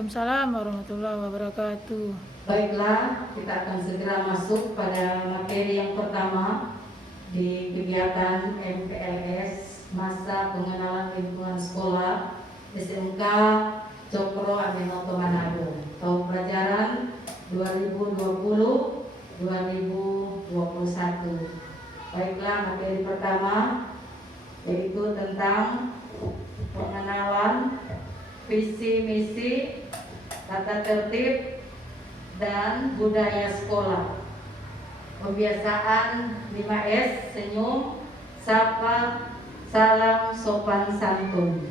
Waalaikumsalam warahmatullahi wabarakatuh. Baiklah, kita akan segera masuk pada materi yang pertama di kegiatan MPLS Masa Pengenalan Lingkungan Sekolah SMK Cokro Aminoto Manado tahun pelajaran 2020-2021. Baiklah, materi pertama yaitu tentang pengenalan visi misi, tata tertib dan budaya sekolah. Kebiasaan 5S, senyum, sapa, salam, sopan santun.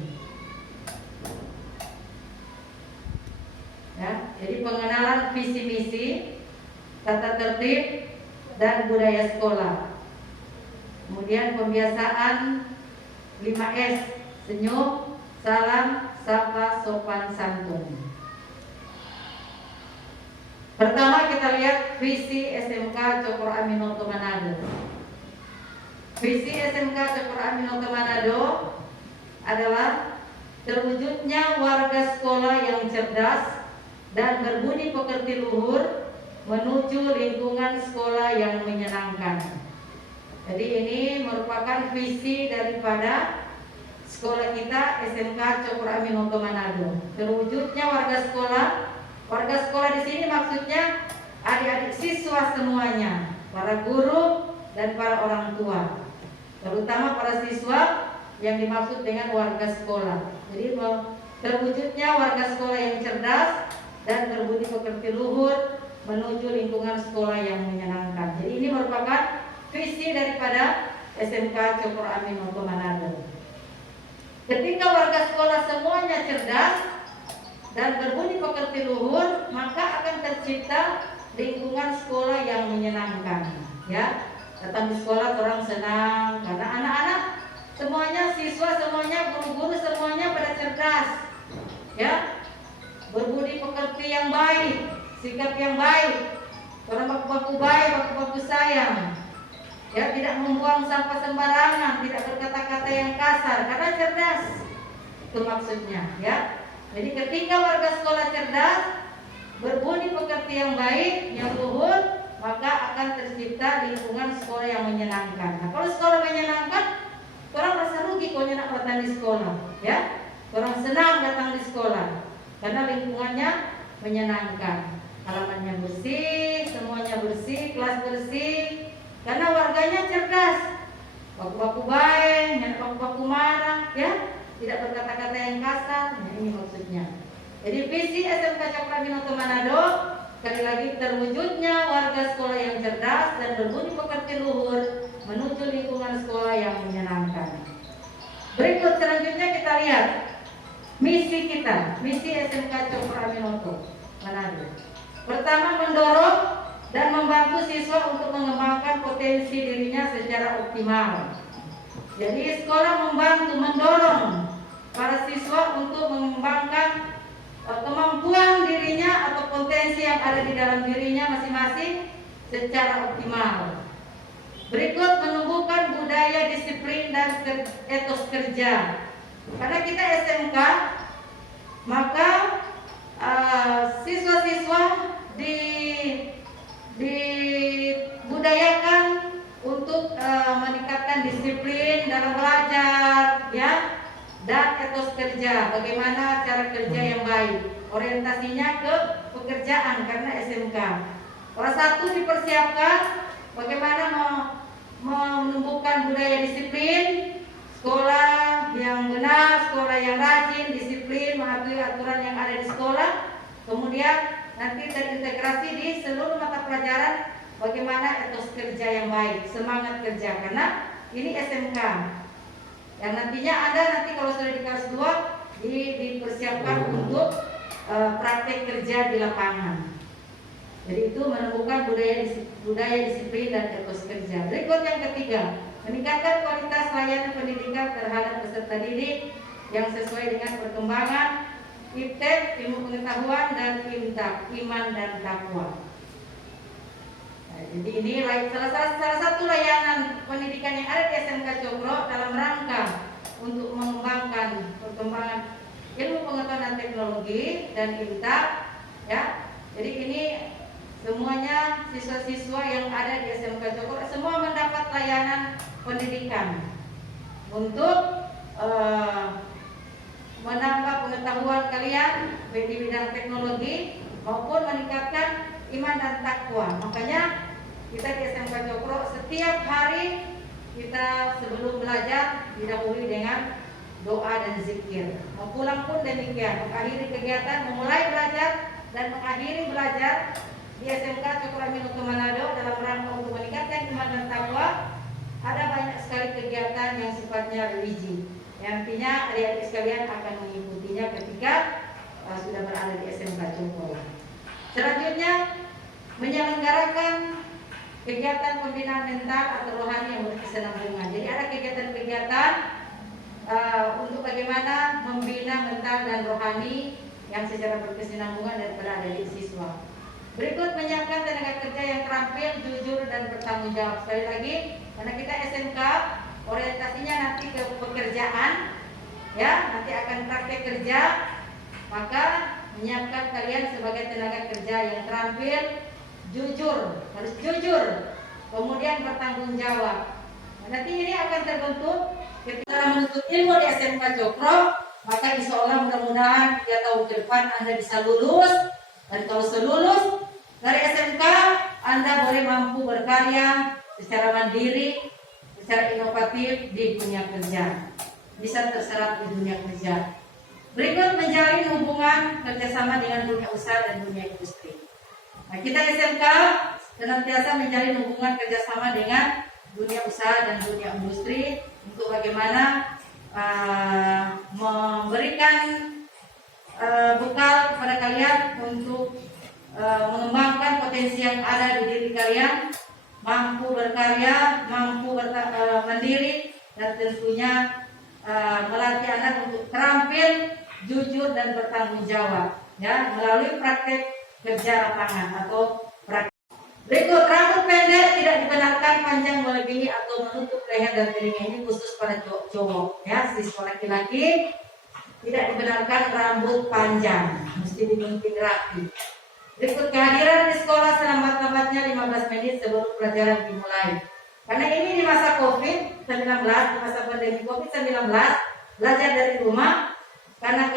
Ya, jadi pengenalan visi misi, tata tertib dan budaya sekolah. Kemudian pembiasaan 5S, senyum, salam, sapa, sopan santun. Pertama kita lihat visi SMK Cokro Aminoto Manado. Visi SMK Cokro Aminoto Manado adalah terwujudnya warga sekolah yang cerdas dan berbudi pekerti luhur menuju lingkungan sekolah yang menyenangkan. Jadi ini merupakan visi daripada sekolah kita SMK Cokro Aminoto Manado. Terwujudnya warga sekolah. Warga sekolah di sini maksudnya adik-adik siswa semuanya, para guru dan para orang tua. Terutama para siswa yang dimaksud dengan warga sekolah. Jadi terwujudnya warga sekolah yang cerdas dan berbudi pekerti luhur menuju lingkungan sekolah yang menyenangkan. Jadi ini merupakan visi daripada SMK Cokro Aminoto Manado. Ketika warga sekolah semuanya cerdas dan berbudi pekerti luhur, maka akan tercipta lingkungan sekolah yang menyenangkan. Ya, datang di sekolah orang senang karena anak-anak semuanya, siswa semuanya, guru-guru semuanya pada cerdas. Ya, berbudi pekerti yang baik, sikap yang baik, orang baku-baku baik, baku-baku sayang. Ya, tidak membuang sampah sembarangan, tidak berkata-kata yang kasar karena cerdas. Itu maksudnya, ya. Jadi ketika warga sekolah cerdas, berbudi pekerti yang baik, yang luhur, maka akan tercipta lingkungan sekolah yang menyenangkan. Nah, kalau sekolah menyenangkan, orang merasa rugi kalau nak datang di sekolah, ya. Orang senang datang di sekolah karena lingkungannya menyenangkan. Halamannya bersih, semuanya bersih, kelas bersih. Karena warganya cerdas, baku-baku baik, jangan baku-baku marah, ya, tidak berkata-kata yang kasar. Nah, ini maksudnya. Jadi visi SMK Cokro Aminoto Manado sekali lagi terwujudnya warga sekolah yang cerdas dan berbudi pekerti luhur menuju lingkungan sekolah yang menyenangkan. Berikut selanjutnya kita lihat misi kita, misi SMK Cokro Aminoto Manado. Pertama, mendorong dan membantu siswa untuk mengembangkan potensi dirinya secara optimal. Jadi sekolah membantu, mendorong para siswa untuk mengembangkan kemampuan dirinya atau potensi yang ada di dalam dirinya masing-masing secara optimal. Berikut, menumbuhkan budaya disiplin dan etos kerja. Karena kita SMK, maka siswa-siswa dibudayakan untuk meningkatkan disiplin dalam belajar, ya, dan etos kerja. Bagaimana cara kerja yang baik, orientasinya ke pekerjaan karena SMK. Kelas 1 dipersiapkan bagaimana menumbuhkan budaya disiplin, sekolah yang benar, sekolah yang rajin, disiplin, mematuhi aturan yang ada di sekolah. Kemudian nanti terintegrasi di seluruh mata pelajaran bagaimana etos kerja yang baik, semangat kerja, karena ini SMK yang nantinya ada nanti kalau sudah di kelas 2 dipersiapkan untuk praktek kerja di lapangan. Jadi itu menumbuhkan budaya disiplin dan etos kerja. Berikut yang ketiga, meningkatkan kualitas layanan pendidikan terhadap peserta didik yang sesuai dengan perkembangan IPTEK, ilmu pengetahuan, dan IMTAK, iman dan takwa. Nah, jadi ini salah satu layanan pendidikan yang ada di SMK Cokro dalam rangka untuk mengembangkan perkembangan ilmu pengetahuan Informasi dan Teknologi dan INTA, ya. Jadi ini semuanya siswa-siswa yang ada di SMK Cokro semua mendapat layanan pendidikan untuk menambah pengetahuan kalian baik di bidang teknologi maupun meningkatkan iman dan takwa. Makanya kita di SMK Cokro setiap hari kita sebelum belajar didahului dengan doa dan zikir. Mau pulang pun demikian. Mengakhiri kegiatan, memulai belajar dan mengakhiri belajar di SMK Cokro Aminoto Manado dalam rangka untuk meningkatkan iman dan takwa. Ada banyak sekali kegiatan yang sifatnya religi. Yang artinya adik-adik sekalian akan mengikutinya ketika sudah berada di SMK Cokro. Selanjutnya menyelenggarakan kegiatan pembinaan mental atau rohani yang berkesinambungan. Jadi ada kegiatan-kegiatan untuk bagaimana membina mental dan rohani yang secara berkesinambungan daripada adik siswa. Berikut menyiapkan tenaga kerja yang terampil, jujur dan bertanggung jawab. Sekali lagi, karena kita SMK orientasinya nanti ke pekerjaan, ya, nanti akan praktek kerja, maka menyiapkan kalian sebagai tenaga kerja yang terampil, jujur, harus jujur, kemudian bertanggung jawab. Nanti ini akan terbentuk ketika menuntut ilmu di SMK Cokro, maka insya Allah mudah-mudahan 3 tahun ke depan Anda bisa lulus. Dan kalau selulus dari SMK, Anda boleh mampu berkarya secara mandiri, secara inovatif di dunia kerja, bisa terserap di dunia kerja. Berikut menjalin hubungan kerjasama dengan dunia usaha dan dunia industri. Nah, kita SMK senantiasa menjalin hubungan kerjasama dengan dunia usaha dan dunia industri untuk bagaimana memberikan bekal kepada kalian untuk mengembangkan potensi yang ada di diri kalian, mampu berkarya, mampu mandiri, dan tentunya melatih Anda untuk terampil, jujur dan bertanggung jawab, ya, melalui praktek kerja lapangan atau praktek. Berikut, rambut pendek tidak dibenarkan panjang melebihi atau menutup leher dan telinga. Ini khusus pada cowok, ya, siswa laki-laki tidak dibenarkan rambut panjang, mesti digunting rapi. Berikut, kehadiran di sekolah selambat-lambatnya 15 menit sebelum pelajaran dimulai. Karena ini di masa COVID-19, di masa pandemi COVID-19, belajar dari rumah, karena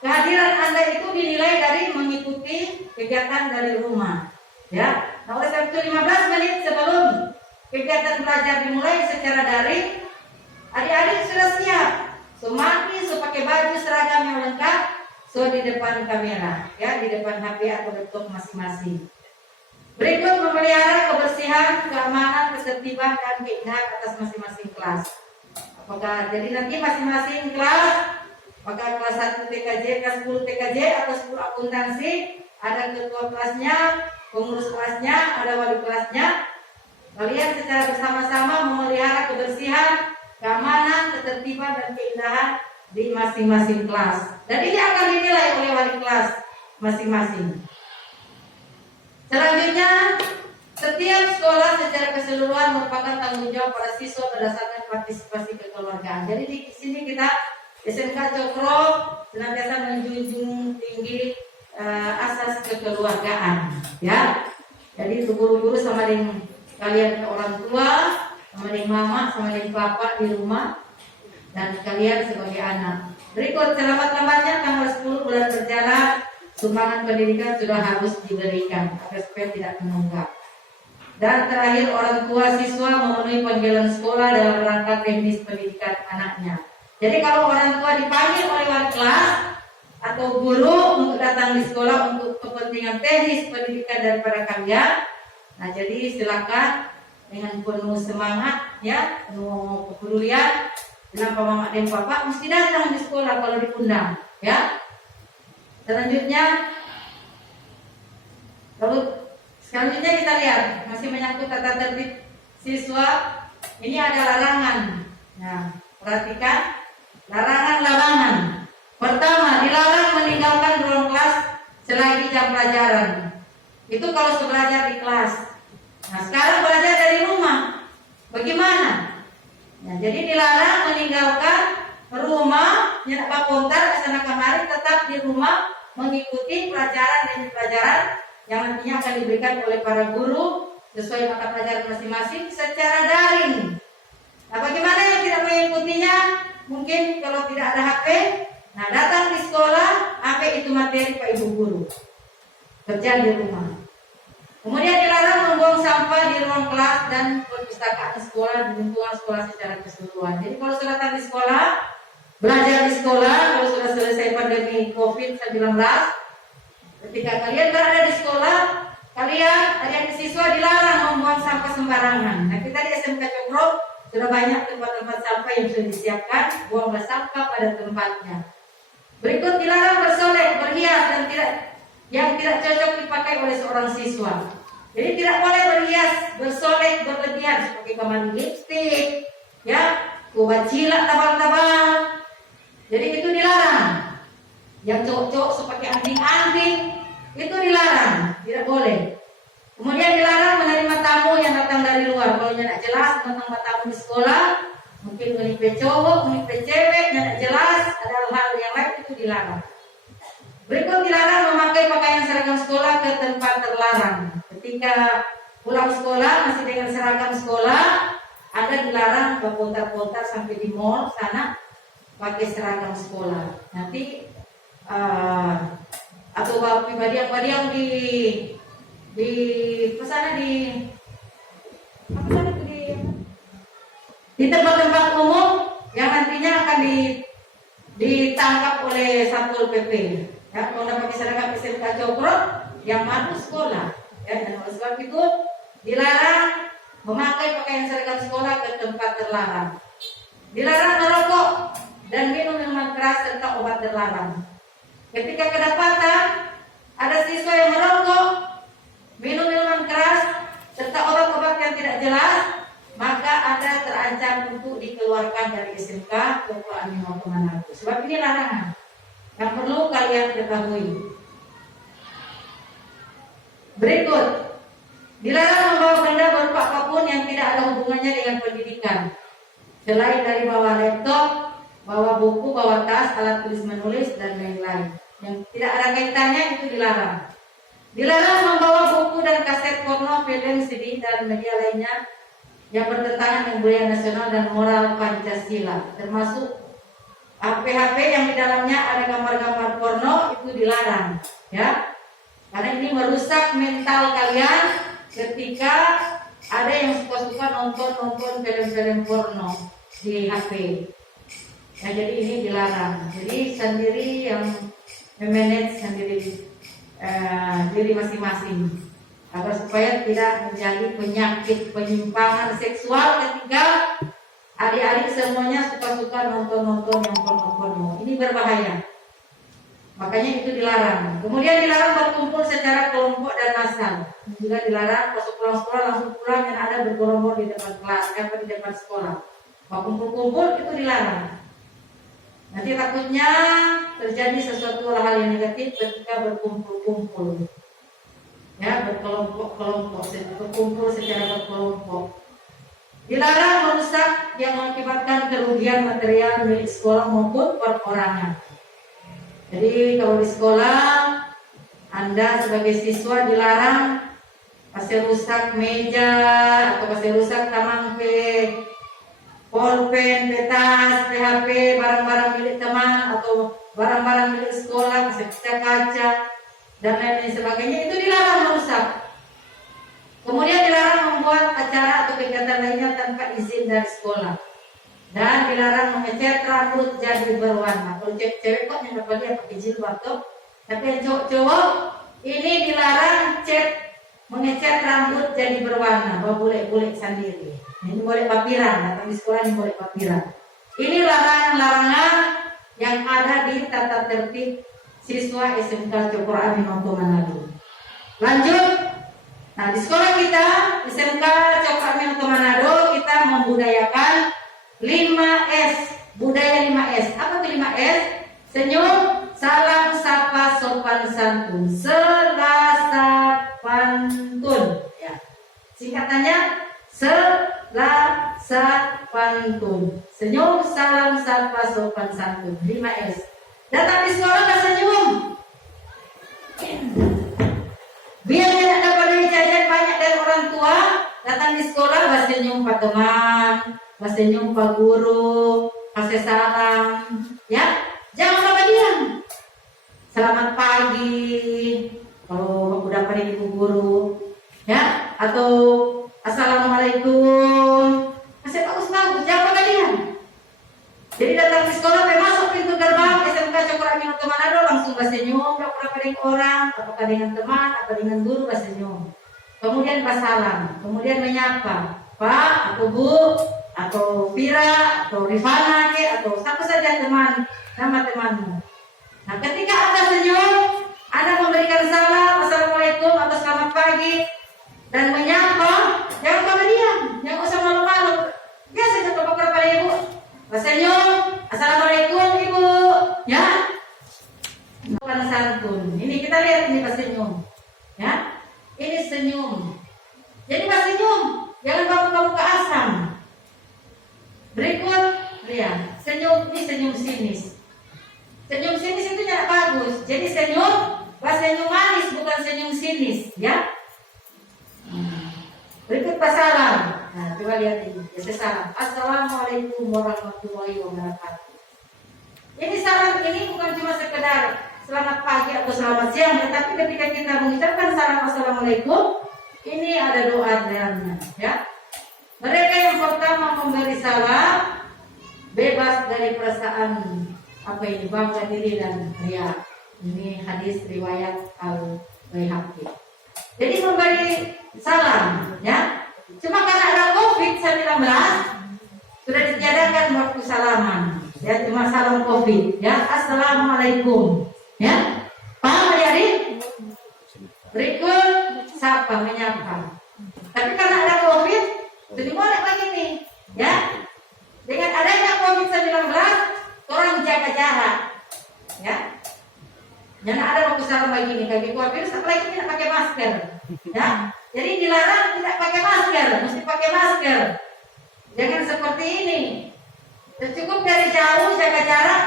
kehadiran Anda itu dinilai dari mengikuti kegiatan dari rumah. Ya, nah oleh sebab itu 15 menit sebelum kegiatan belajar dimulai secara daring, adik-adik sudah siap, mandi, pakai baju seragam yang lengkap, di depan kamera, ya, di depan HP atau laptop masing-masing. Berikut memelihara kebersihan, keamanan, ketertiban dan keindahan atas masing-masing kelas. Apakah jadi nanti masing-masing kelas, apakah kelas 1 TKJ, kelas 10 TKJ atau 10 akuntansi, ada ketua kelasnya, pengurus kelasnya, ada wali kelasnya. Kalian secara bersama-sama memelihara kebersihan, keamanan, ketertiban dan keindahan di masing-masing kelas. Dan ini akan dinilai oleh wali kelas masing-masing. Selanjutnya, setiap sekolah secara keseluruhan merupakan tanggung jawab para siswa berdasarkan partisipasi kekeluargaan. Jadi di sini kita SMK Cokro senantiasa menjunjung tinggi asas kekeluargaan, ya. Jadi guru-guru sama dengan kalian orang tua, sama dengan mama, sama dengan papa di rumah, dan kalian sebagai anak. Berikut, selamat-lambatnya tanggal 10 bulan berjalan, sumbangan pendidikan sudah harus diberikan agar supaya tidak menunggak. Dan terakhir, orang tua siswa memenuhi panggilan sekolah dalam rangka teknis pendidikan anaknya. Jadi kalau orang tua dipanggil oleh wali kelas atau guru untuk datang di sekolah untuk kepentingan teknis pendidikan daripada kalian, nah jadi silakan dengan penuh semangat, ya, penuh kepedulian, bilang pak mama dan papa mesti datang di sekolah kalau diundang, ya. Selanjutnya kita lihat masih menyangkut tata tertib siswa. Ini ada larangan. Nah, perhatikan larangan. Pertama, dilarang meninggalkan ruang kelas selagi jam pelajaran. Itu kalau belajar di kelas. Nah, sekarang belajar dari rumah. Bagaimana? Nah, jadi dilarang meninggalkan rumah, nyenak bapontar kesana kemari, tetap di rumah mengikuti pelajaran demi pelajaran yang nantinya akan diberikan oleh para guru sesuai mata pelajaran masing-masing secara daring. Nah, bagaimana yang tidak mengikutinya? Mungkin kalau tidak ada HP, nah datang di sekolah, ambil itu materi Pak Ibu guru, kerja di rumah. Kemudian dilarang membuang sampah di ruang kelas dan perpustakaan sekolah di lingkungan sekolah secara keseluruhan. Jadi kalau sudah datang di sekolah, belajar di sekolah, kalau sudah selesai pandemi COVID-19, ketika kalian berada di sekolah, kalian adik-adik siswa dilarang membuang sampah sembarangan. Nah, kita di SMK Cokro sudah banyak tempat-tempat sampah yang sudah disiapkan, buanglah sampah pada tempatnya. Berikut dilarang bersolek, berhias dan yang tidak cocok dipakai oleh seorang siswa. Jadi tidak boleh berhias, bersolek berlebihan seperti kembali lipstik, ya, obat cilak tabal-tabal. Jadi itu dilarang. Yang cowok-cowok seperti anting-anting itu dilarang, tidak boleh. Kemudian dilarang menerima tamu yang datang dari luar. Kalau tidak jelas tentang tamu di sekolah, mungkin menipe cowok, menipe cewek, tidak jelas, ada hal yang lain, itu dilarang. Berikut dilarang memakai pakaian seragam sekolah ke tempat terlarang. Ketika pulang sekolah masih dengan seragam sekolah, ada dilarang berpontar-pontar sampai di mall sana pakai seragam sekolah. Nanti atau pribadi yang di pesana di apa sana itu di tempat-tempat umum yang nantinya akan ditangkap oleh Satpol PP. Ya, kalau pakai seragam SMK Cokro yang masuk sekolah, ya, dan oleh sebab itu dilarang memakai pakaian seragam sekolah ke tempat terlarang. Dilarang merokok dan minum minuman keras serta obat terlarang. Ketika kedapatan ada siswa yang merokok, minum minuman keras serta obat-obat yang tidak jelas, maka ada terancam untuk dikeluarkan dari SMK Cokro Aminoto Manado. Sebab ini larangan yang perlu kalian ketahui. Berikut, dilarang membawa benda berupa apapun yang tidak ada hubungannya dengan pendidikan, selain dari bawa laptop, bawa buku, bawa tas, alat tulis menulis, dan lain-lain. Yang tidak ada kaitannya itu dilarang. Dilarang membawa buku dan kaset porno, film, CD, dan media lainnya yang bertentangan dengan budaya nasional dan moral Pancasila, termasuk HP-HP yang di dalamnya ada gambar-gambar porno, itu dilarang, ya. Karena ini merusak mental kalian ketika ada yang suka-suka nonton film-film porno di HP. Nah, jadi ini dilarang. Jadi sendiri yang memanage sendiri diri masing-masing agar supaya tidak menjadi penyakit penyimpangan seksual ketika adik-adik semuanya suka-suka nonton yang porno-porno. Ini berbahaya. Makanya itu dilarang. Kemudian dilarang berkumpul secara kelompok dan massal. Juga dilarang masuk pulang sekolah langsung pulang yang ada bergerombol di depan kelas atau di depan sekolah. Mau kumpul-kumpul itu dilarang. Nanti takutnya terjadi sesuatu hal yang negatif ketika berkumpul-kumpul. Ya, berkelompok-kelompok, berkumpul secara berkelompok. Dilarang merusak yang mengakibatkan kerugian material milik sekolah maupun perorangan. Jadi kalau di sekolah Anda sebagai siswa dilarang pasir rusak meja atau pasir rusak tamangpe, pulpen, petas, PHP, barang-barang milik teman atau barang-barang milik sekolah, kaca dan lain sebagainya, itu dilarang merusak. Kemudian dilarang membuat acara atau kegiatan lainnya tanpa izin dari sekolah. Dan dilarang mengecat rambut jadi berwarna. Kalau cewek kok yang dapat pakai jilbab tuh. Tapi yang cowok-cowok ini dilarang mengecat rambut jadi berwarna, boleh sendiri. Ini boleh papiran, datang di sekolah ini boleh papiran. Ini larangan yang ada di tata tertib siswa SMK Cokro Aminoto Manado. Lanjut. Nah, di sekolah kita SMK Cokro Aminoto Manado kita membudayakan 5S, budaya 5S. Apa itu 5S? Senyum, salam, sapa, sopan santun, selasa pantun. Ya. Singkatannya selasa pantun. Senyum, salam, sapa sapa sopan santun. 5S. Datang di sekolah tersenyum. Biar tidak dapat duit jajan banyak dari orang tua, datang di sekolah bersenyum pak teman, bersenyum pak guru, kasih salam, ya. Jangan lama diam. Selamat pagi. Kalau udah pada ibu guru, ya, atau assalamualaikum. Masih bagus-bagus, jangan kalian. Jadi datang di sekolah, masuk pintu gerbang SMK Cokro Aminoto Manado langsung bersenyum, tidak pada orang, apakah dengan teman, atau dengan guru bersenyum. Kemudian bersalam, kemudian menyapa, Pak, atau Bu, atau Vira, atau Rifana, atau siapa saja teman, nama temanmu. Nah, ketika Anda senyum, Anda memberikan salam, assalamualaikum atau selamat pagi, dan menyapa, jangan pada diam, jangan usah malu-malu. Biasa saja kepada ibu, bersenyum, assalamualaikum ibu, ya. Bukan santun. Ini kita lihat ini bersenyum, ya. Ini senyum. Jadi bersenyum, jangan bawa ke asam. Berikut, lihat, senyum ini senyum sinis. Senyum sinis itu tidak bagus. Jadi senyum, senyum manis bukan senyum sinis, ya. Berikut salam. Nah, coba lihat ini. Biasa salam. Assalamualaikum warahmatullahi wabarakatuh. Ini salam ini bukan cuma sekedar selamat pagi atau selamat siang, tetapi ketika kita mengucapkan salam assalamualaikum, ini ada doa dalamnya, ya. Mereka yang pertama memberi salam bebas dari perasaan bangga diri dan ria. Ini hadis riwayat Al-Baihaqi. Jadi memberi salam, ya. Cuma karena ada COVID-19 sudah ditiadakan waktu salaman, ya, cuma salam COVID, ya. Assalamualaikum, ya. Paham adik-adik? Berikut sapa menyapa. Tapi karena ada COVID, jadi boleh begini, ya. Dengan adanya COVID-19 orang jaga jarak, ya. Jangan ada waktu salam begini, kayak gitu virus apalagi tidak pakai masker, ya. Jadi dilarang tidak pakai masker, mesti pakai masker. Jangan seperti ini. Cukup dari jauh jaga jarak,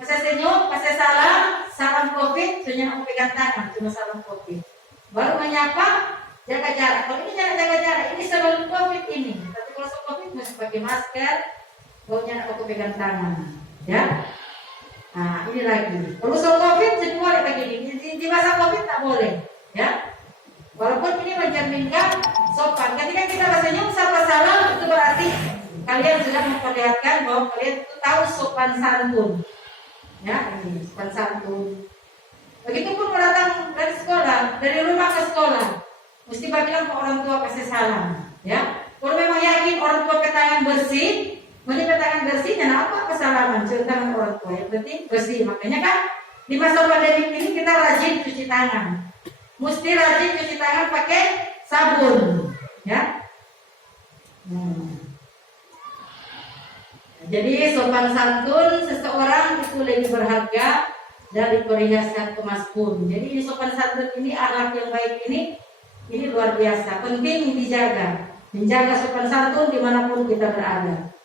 kasih senyum, kasih salam, salam COVID, senyum pegang tangan, cuma salam COVID. Baru menyapa, jaga jarak. Kalau ini jangan jaga jarak, ini sebelum COVID ini. Tapi kalau sebelum COVID mesti pakai masker, baunya aku pegang tangan, ya. Nah, ini lagi. Kalau sebelum COVID jadi boleh begini. Di masa COVID tak boleh, ya. Walaupun ini mencerminkan sopan. Ketika kita bersenyum sapa salam itu berarti kalian sudah memperlihatkan bahwa kalian itu tahu sopan santun. Ya, ini sopan santun. Begitupun kalau datang dari sekolah, dari rumah ke sekolah, mesti bilang ke orang tua kasih salam. Ya, kalau memang yakin orang tua tangan bersih, menyimpan tangan bersih, jangan apa kesalaman, cuci tangan orang tua. Yang penting bersih. Makanya kan di masa pandemi ini kita rajin cuci tangan. Mesti rajin cuci tangan pakai sabun, ya. Jadi sopan santun seseorang itu lebih berharga dari perhiasan emas pun. Jadi sopan santun ini, akhlak yang baik ini luar biasa, penting dijaga. Menjaga sopan santun dimanapun kita berada.